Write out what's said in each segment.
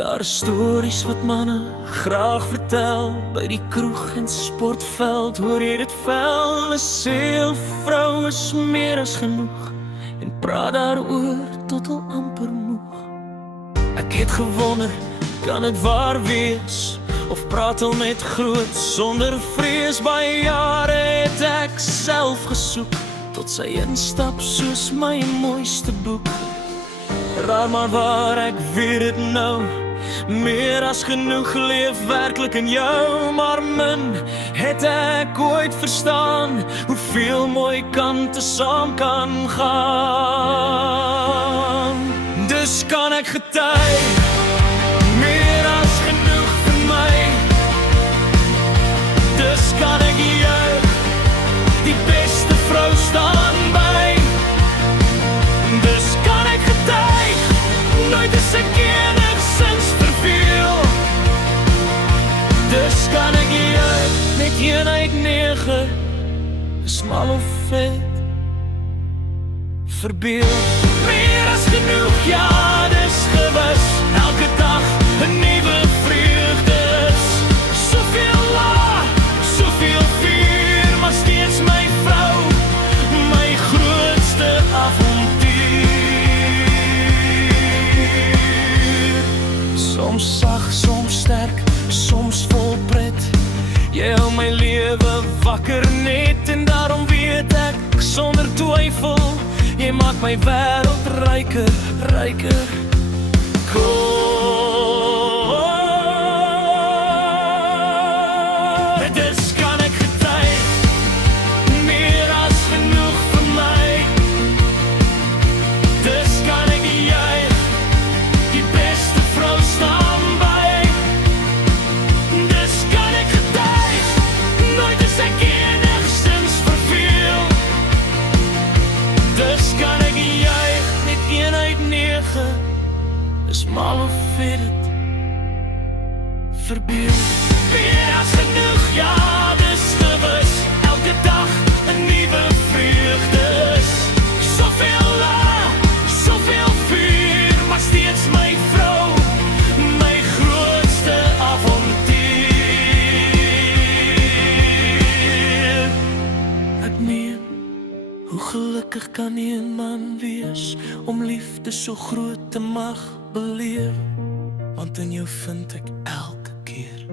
Daar is stories wat manne graag vertel, by die kroeg en sportveld hoor jy dit vel. 'n Seelvrou is meer as genoeg en praat daaroor tot al amper moeg. Ek het gewonder, kan dit waar wees? Of praat al net groot sonder vrees? Baie jare het ek self gesoek, tot sy instap soos my mooiste boek. Raar maar waar, ek weet het nou, meer as genoeg leef werklik in jou. Maar min het ek ooit verstaan, hoeveel mooi kante saam kan gaan. Dus kan ek getuig, meer as genoeg vir my. Dus kan ek juig, die beste vrou staan by. Dus kan ek getuig, nooit is ek enigszins verveel. Dus kan ek juig, met 1 uit 9, smal of vet, verbeel. Meer as genoeg, ja, dis gewis, elke dag 'n nuwe vreugde is. Soveel laag, soveel vuur, maar steeds my vrou, my grootste avontuur. Soms sag, soms sterk, soms vol pret, jy hou my lewe wakker net. En daarom weet ek, sonder twyfel, jy maak my wêreld ryker, ryker. Dus kan ek getuig, meer as genoeg vir my. Dus kan ek juig, die beste vrou staan by. Dus kan ek getuig, nooit is ek enigszins verveel. Dus kan ek juig, met 1 uit 9, is mal of weet het, verbeel. Meer as genoeg, ja, dis gewis, elke dag 'n nuwe vreugde is. Soveel laag, soveel vuur, maar steeds my vrou, my grootste avontuur. Ek meen, hoe gelukkig kan nie 'n man wees om liefde so groot te mag beleef? Want in jou vind ek elke keer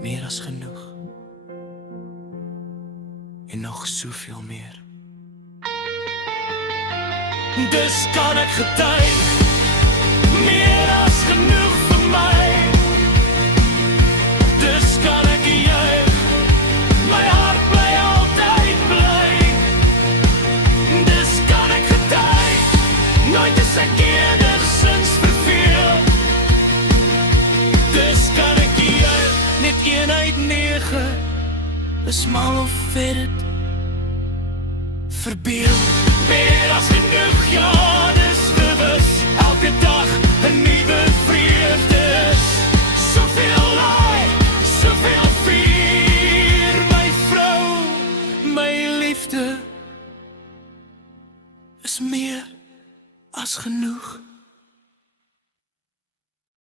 meer as genoeg en nog soveel meer. Dus kan ek getuig, meer as genoeg vir my. Dus kan ek juig, my hart bly altyd bly. Dus kan ek getuig, nooit is ek enigszins verveel. Dus kan ek juig, net 1 uit 9, is mal of weet het, verbeel. Meer as genoeg, ja, dis gewis, elke dag 'n nuwe vreugde is. Soveel laai, soveel vuur, my vrou, my liefde, is meer as genoeg.